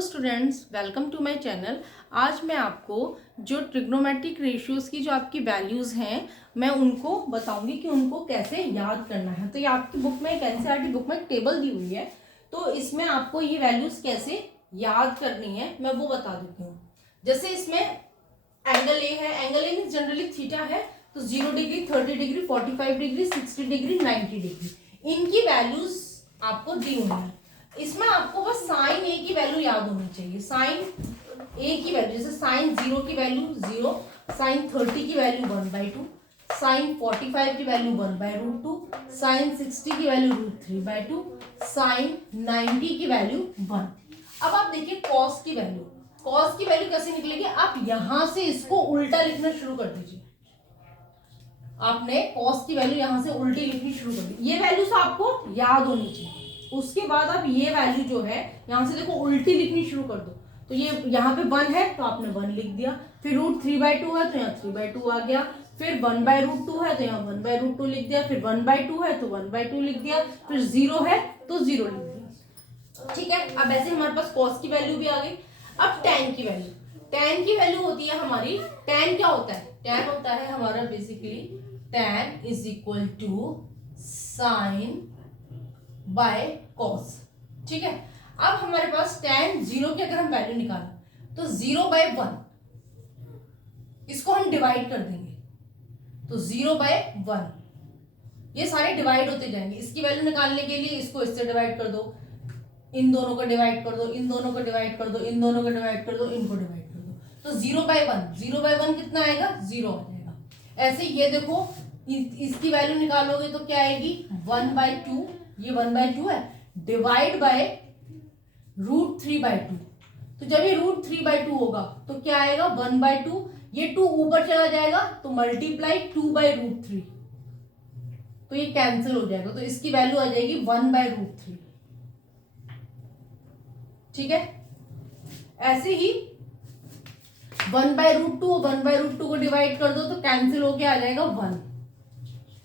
Students, welcome to my channel. आज मैं आपको जो ट्रिग्नोमेट्रिक रेशियोज की जो आपकी वैल्यूज़ हैं मैं उनको बताऊंगी कि उनको कैसे याद करना है। तो ये आपकी बुक में एक एनसीईआरटी बुक में एक टेबल दी हुई है, तो इसमें आपको ये वैल्यूज़ कैसे याद करनी है मैं वो बता देती हूँ। जैसे इसमें एंगल ए है, angle A means generally theta है, तो 0 degree, 30 degree, 45 degree, 60 degree, 90 degree, इनकी वैल्यूज आपको दी हुई है। इसमें आपको बस साइन ए की वैल्यू याद होनी चाहिए। साइन ए की वैल्यू, जैसे साइन 0 की वैल्यू 0, साइन 30 की वैल्यू 1/2, साइन 45 की वैल्यू 1/√2, साइन 60 की वैल्यू √3/2, साइन 90 की वैल्यू 1। अब आप देखिए कॉस की वैल्यू, कॉस की वैल्यू कैसे निकलेगी? आप यहां से इसको उल्टा लिखना शुरू कर दीजिए। आपने कॉस की वैल्यू यहां से उल्टी लिखनी शुरू कर दी। ये वैल्यूज आपको याद होनी चाहिए। उसके बाद आप ये वैल्यू जो है यहां से देखो उल्टी लिखनी शुरू कर दो। तो ये यहाँ पे 1 है तो आपने 1 लिख दिया, फिर √3/2 है तो यहाँ 3/2 आ गया, फिर 1/√2 है तो यहाँ 1/√2 लिख दिया, फिर 1/2 है तो 1/2 लिख दिया, फिर 0 है तो 0 लिख दिया। ठीक है, अब ऐसे हमारे पास कॉस की वैल्यू भी आ गई। अब tan की वैल्यू, tan की वैल्यू होती है हमारी, tan क्या होता है? tan होता है हमारा basically tan is equal to sine by cos. ठीक है, अब हमारे पास tan 0 की अगर हम वैल्यू निकालें तो 0/1, इसको हम डिवाइड कर देंगे तो 0/1, ये सारे डिवाइड होते जाएंगे। इसकी वैल्यू निकालने के लिए इसको इससे डिवाइड कर दो, इन दोनों को डिवाइड कर दो, इन दोनों को डिवाइड कर दो, इन दोनों को डिवाइड कर दो, इनको डिवाइड कर दो, तो 0/1, 0/1 कितना आएगा? 0 आ जाएगा। ऐसे ये देखो इसकी वैल्यू निकालोगे तो क्या आएगी? 1/2, ये 1/2 है, डिवाइड बाय √3/2। तो जब ये √3/2 होगा तो क्या आएगा? 1/2, ये 2 ऊपर चला जाएगा तो मल्टीप्लाई 2/√3, तो ये कैंसिल हो जाएगा, तो इसकी वैल्यू आ जाएगी 1/√3। ठीक है, ऐसे ही 1/√2 1/√2 को डिवाइड कर दो तो कैंसिल होके आ जाएगा 1।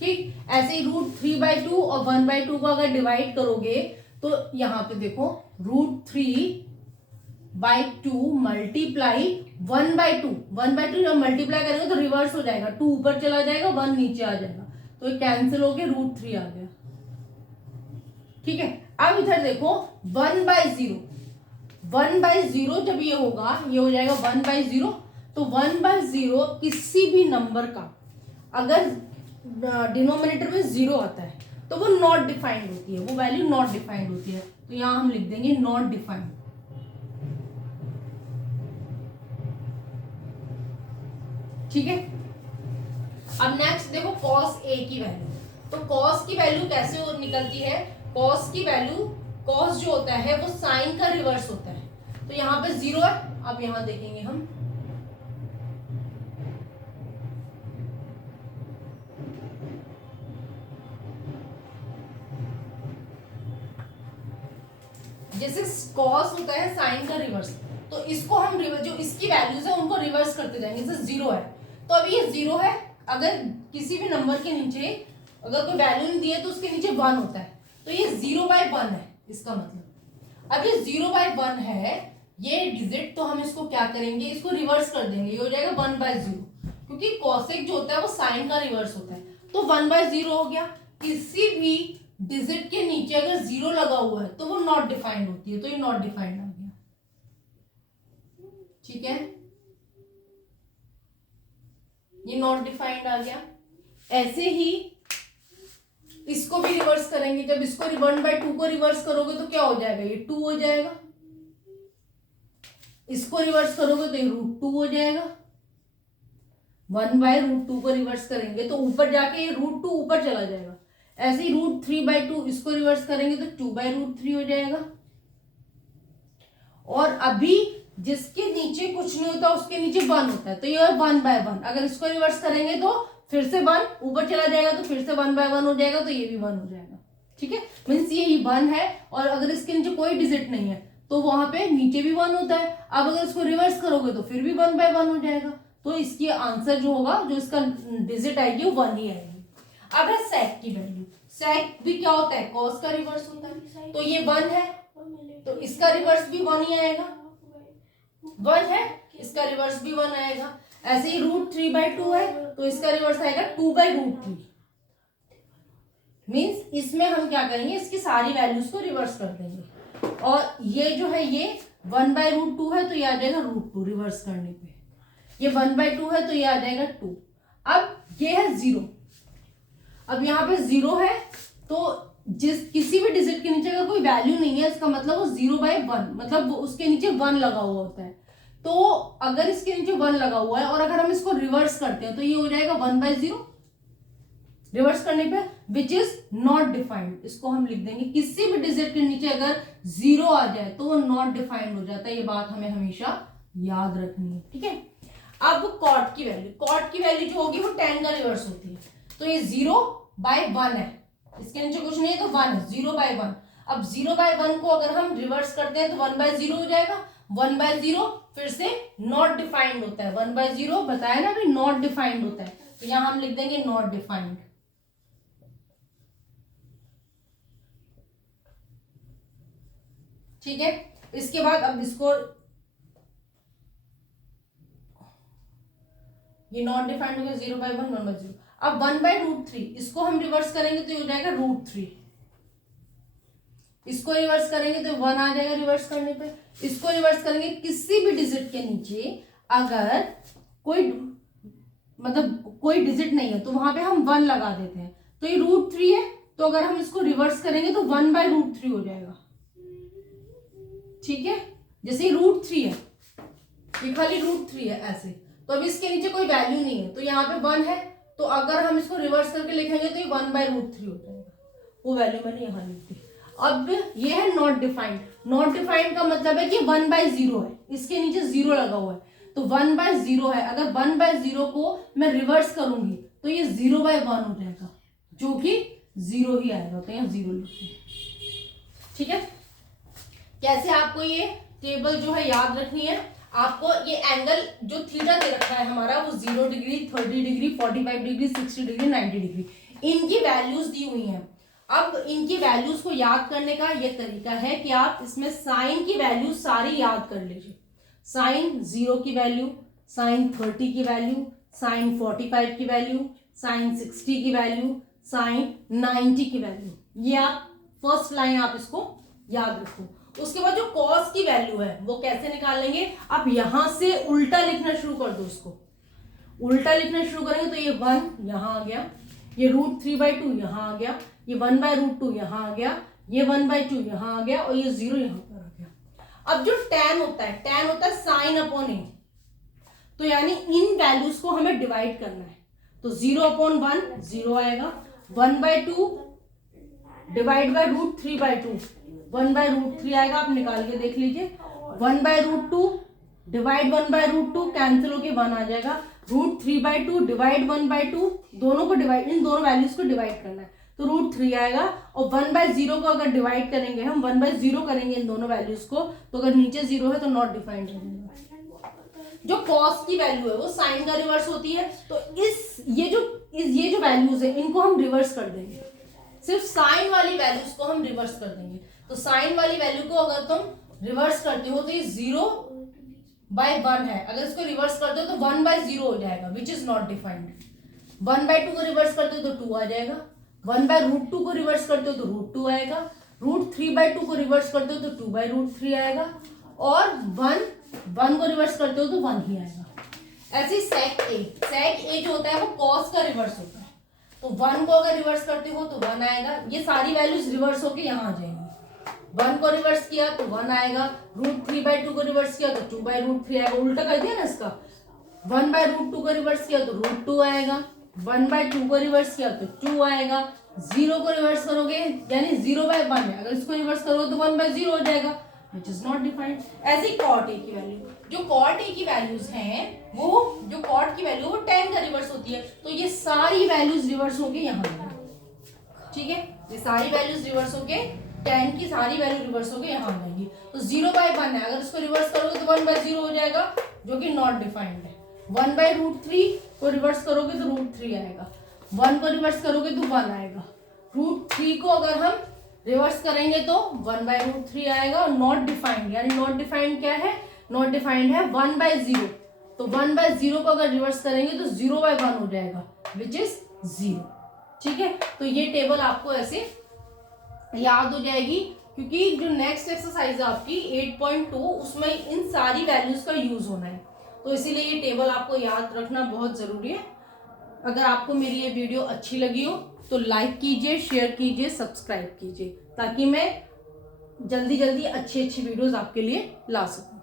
ठीक, ऐसे ही √3/2 और 1/2 को अगर डिवाइड करोगे तो यहां पे देखो √3/2 मल्टीप्लाई 1/2, 1/2 जब मल्टीप्लाई करेंगे तो रिवर्स हो जाएगा, 2 ऊपर चला जाएगा, 1 नीचे आ जाएगा, तो ये कैंसिल होके √3 आ गया। ठीक है, अब इधर देखो 1/0, 1/0 जब ये होगा, ये हो जाएगा 1/0, तो 1/0 किसी भी नंबर का अगर डिनोमिनेटर में 0 आता है तो वो नॉट डिफाइंड होती है, वो वैल्यू नॉट डिफाइंड होती है, तो यहां हम लिख देंगे नॉट डिफाइंड। ठीक है, अब नेक्स्ट देखो cos a की वैल्यू। तो cos की वैल्यू कैसे निकलती है? cos की वैल्यू, cos जो होता है वो साइन का रिवर्स होता है, तो यहां पे 0 है। अब यहां देखेंगे हम, जैसे cos होता है साइन का रिवर्स, तो इसको हम जो इसकी वैल्यूज है उनको रिवर्स करते जाएंगे। जैसे 0 है तो अभी ये 0 है, अगर किसी भी नंबर के नीचे अगर कोई वैल्यू नहीं दी है तो उसके नीचे 1 होता है, तो ये 0/1 है इसका मतलब। अब ये 0/1 है ये डिजिट, तो हम इसको क्या करेंगे? इसको रिवर्स कर देंगे, ये हो जाएगा 1/0, क्योंकि कॉसेक जो होता है वो साइन का रिवर्स होता है, तो 1/0 हो गया। किसी भी डिजिट के नीचे अगर 0 लगा हुआ है तो वो नॉट डिफाइंड होती है, तो ये नॉट डिफाइंड आ गया। ठीक है, ये नॉट डिफाइंड आ गया। ऐसे ही इसको भी रिवर्स करेंगे, जब इसको 1/2 को रिवर्स करोगे तो क्या हो जाएगा? ये 2 हो जाएगा। इसको रिवर्स करोगे तो ये √2 हो जाएगा। 1/√2 को रिवर्स करेंगे तो ऊपर जाके ये √2 ऊपर चला जाएगा। ऐसे ही √3/2 इसको रिवर्स करेंगे तो 2/√3 हो जाएगा। और अभी जिसके नीचे कुछ नहीं होता उसके नीचे 1 होता है, तो ये 1/1। अगर इसको रिवर्स करेंगे तो फिर से 1 ऊपर चला जाएगा, तो फिर से 1/1 हो जाएगा, तो ये भी 1 हो जाएगा। ठीक है, मीन्स ये 1 है, और अगर इसके नीचे कोई डिजिट नहीं है तो वहां पे नीचे भी 1 होता है। अब अगर इसको रिवर्स करोगे तो फिर भी 1/1 हो जाएगा, तो इसकी आंसर जो होगा, जो इसका डिजिट आएगी वो 1 ही आएगी। अब है सेक की वैल्यू। सेक भी क्या होता है? कॉस का रिवर्स होता है, तो ये 1 है, तो इसका रिवर्स भी 1 ही आएगा, 1 है, इसका रिवर्स भी 1 आएगा। ऐसे ही √3/2 है तो इसका रिवर्स आएगा 2/√3। मीन्स इसमें हम क्या करेंगे, इसकी सारी वैल्यूज को रिवर्स कर देंगे। और ये जो है ये 1/√2 है तो ये आ जाएगा √2 रिवर्स करने पे। ये 1/2 है तो ये आ जाएगा 2। अब ये है 0। अब यहाँ पे 0 है तो किसी भी डिजिट के नीचे अगर कोई वैल्यू नहीं है इसका मतलब वो 0/1, मतलब उसके नीचे 1 लगा हुआ होता है। तो अगर इसके नीचे 1 लगा हुआ है और अगर हम इसको रिवर्स करते हैं तो ये हो जाएगा 1/0 रिवर्स करने पे, विच इज नॉट डिफाइंड। इसको हम लिख देंगे, किसी भी डिजिट के नीचे अगर 0 आ जाए तो वो नॉट डिफाइंड हो जाता है। ये बात हमें हमेशा याद रखनी है, ठीक है। अब कॉट की वैल्यू जो होगी वो 10 का रिवर्स होती है। तो ये 0/1 है, इसके नीचे कुछ नहीं है तो 1 है, 0/1। अब 0/1 को अगर हम रिवर्स करते हैं तो 1/0 हो जाएगा। 1/0 फिर से नॉट डिफाइंड होता है, 1/0 बताया ना अभी नॉट डिफाइंड होता है, तो यहां हम लिख देंगे नॉट डिफाइंड। ठीक है, इसके बाद अब इसको ये नॉट डिफाइंड हो गया 0/1 1/0। अब 1/√3 इसको हम रिवर्स करेंगे तो ये हो जाएगा √3। इसको रिवर्स करेंगे तो 1 आ जाएगा रिवर्स करने पे। इसको रिवर्स करेंगे किसी भी डिजिट के नीचे अगर कोई मतलब कोई डिजिट नहीं है तो वहां पे हम 1 लगा देते हैं। तो ये √3 है तो अगर हम इसको रिवर्स करेंगे तो 1/√3 हो जाएगा, ठीक है। जैसे √3 है, ये खाली √3 है ऐसे, तो अब इसके नीचे कोई वैल्यू नहीं है तो यहाँ पे 1 है, तो अगर हम इसको रिवर्स करके लिखेंगे तो ये 1/√3 हो जाएगा। वो वैल्यू मैंने यहाँ लिख दी। अब ये है नॉट डिफाइंड। नॉट डिफाइंड का मतलब है कि 1/0 है, इसके नीचे 0 लगा हुआ है तो 1/0 है। अगर 1/0 को मैं रिवर्स करूंगी तो ये 0/1 हो जाएगा, जो कि 0 ही आएगा, तो यहाँ 0 लिखते हैं, ठीक है। कैसे आपको ये टेबल जो है याद रखनी है, आपको ये एंगल जो थीटा दे रखा है हमारा वो 0 degree 30 degree 45 degree 60 degree 90 degree, इनकी वैल्यूज दी हुई हैं। अब इनकी वैल्यूज को याद करने का ये तरीका है कि आप इसमें साइन की वैल्यू सारी याद कर लीजिए। साइन 0 की वैल्यू, साइन 30 की वैल्यू, साइन 45 की वैल्यू, साइन 60 की वैल्यू, साइन 90 की वैल्यू, ये आप फर्स्ट लाइन आप इसको याद रखो। उसके बाद जो कॉस की वैल्यू है वो कैसे निकालेंगे, आप यहां से उल्टा लिखना शुरू कर दो। उसको उल्टा लिखना शुरू करेंगे तो ये 1 यहां आ गया, ये √3/2 यहां आ गया, ये 1/√2 यहां आ गया, ये 1/2 यहां आ गया और ये 0 यहां पर आ गया। अब जो tan होता है साइन अपॉन ए, तो यानी इन वैल्यूज को हमें डिवाइड करना है। तो 0/1 0 आएगा, 1/2 डिवाइड बाय √3/2 1/√3 आएगा, आप निकाल के देख लीजिए। 1/√2 डिवाइड 1/√2 कैंसिल होके 1 आ जाएगा। √3/2 डिवाइड 1/2 दोनों को डिवाइड, इन दोनों वैल्यूज को डिवाइड करना है तो √3 आएगा। और 1/0 को अगर डिवाइड करेंगे हम 1/0 करेंगे इन दोनों वैल्यूज को, तो अगर नीचे 0 है तो नॉट डिफाइंड हो जाएगा। जो कॉस की वैल्यू है वो साइन का रिवर्स होती है, तो ये जो वैल्यूज है इनको हम रिवर्स कर देंगे। सिर्फ साइन वाली वैल्यूज को हम रिवर्स कर देंगे। तो साइन वाली वैल्यू को अगर तुम रिवर्स करते हो तो ये 0/1 है, अगर इसको रिवर्स करते हो तो 1/0 हो जाएगा, विच इज नॉट डिफाइंड। 1/2 को रिवर्स करते हो तो 2 आ जाएगा, 1/√2 को रिवर्स करते हो तो √2 आएगा, √3/2 को रिवर्स करते हो तो 2/√3 आएगा, और 1 को रिवर्स करते हो तो 1 ही आएगा। ऐसे सेक ए जो होता है वो कॉस का रिवर्स होता है, तो 1 को अगर रिवर्स करते हो तो 1 आएगा। ये सारी वैल्यूज रिवर्स होके यहाँ आ जाएंगी। 1 को रिवर्स किया तो 1 आएगा, √3/2 को रिवर्स किया तो 2/√3 आएगा, उल्टा कर दिया ना इसका। 1/√2 को रिवर्स किया तो √2 आएगा, 1/2 को रिवर्स किया तो 2 आएगा, 0 को रिवर्स करोगे यानी 0/1 है, अगर इसको रिवर्स करोगे तो 1/0 हो जाएगा, विच इज नॉट डिफाइंड। ऐसे ही कॉट ए की वैल्यू, जो कॉट ए की वैल्यूज हैं वो जो कॉट की वैल्यू वो 10 का रिवर्स होती है, तो ये सारी वैल्यूज रिवर्स होके यहाँ आएंगी, ठीक है। ये सारी वैल्यूज रिवर्स होके 10 की सारी वैल्यू रिवर्स होके यहाँ आ जाएंगी। तो 0/1 है, अगर इसको रिवर्स करोगे तो 1/0 हो जाएगा, जो कि नॉट डिफाइंड है। 1/√3 को रिवर्स करोगे तो √3 आएगा, 1 को रिवर्स करोगे तो 1 आएगा, √3 को अगर हम रिवर्स करेंगे तो 1/√3 आएगा। और नॉट डिफाइंड, यानी नॉट डिफाइंड क्या है, नॉट डिफाइंड है 1/0। तो 1/0 को अगर रिवर्स करेंगे तो 0/1 हो जाएगा, विच इज 0। ठीक है, तो ये टेबल आपको ऐसे याद हो जाएगी, क्योंकि जो नेक्स्ट एक्सरसाइज है आपकी 8.2 उसमें इन सारी वैल्यूज का यूज होना है, तो इसीलिए ये टेबल आपको याद रखना बहुत जरूरी है। अगर आपको मेरी ये वीडियो अच्छी लगी हो तो लाइक कीजिए, शेयर कीजिए, सब्सक्राइब कीजिए, ताकि मैं जल्दी जल्दी अच्छी अच्छी वीडियोस आपके लिए ला सकूं।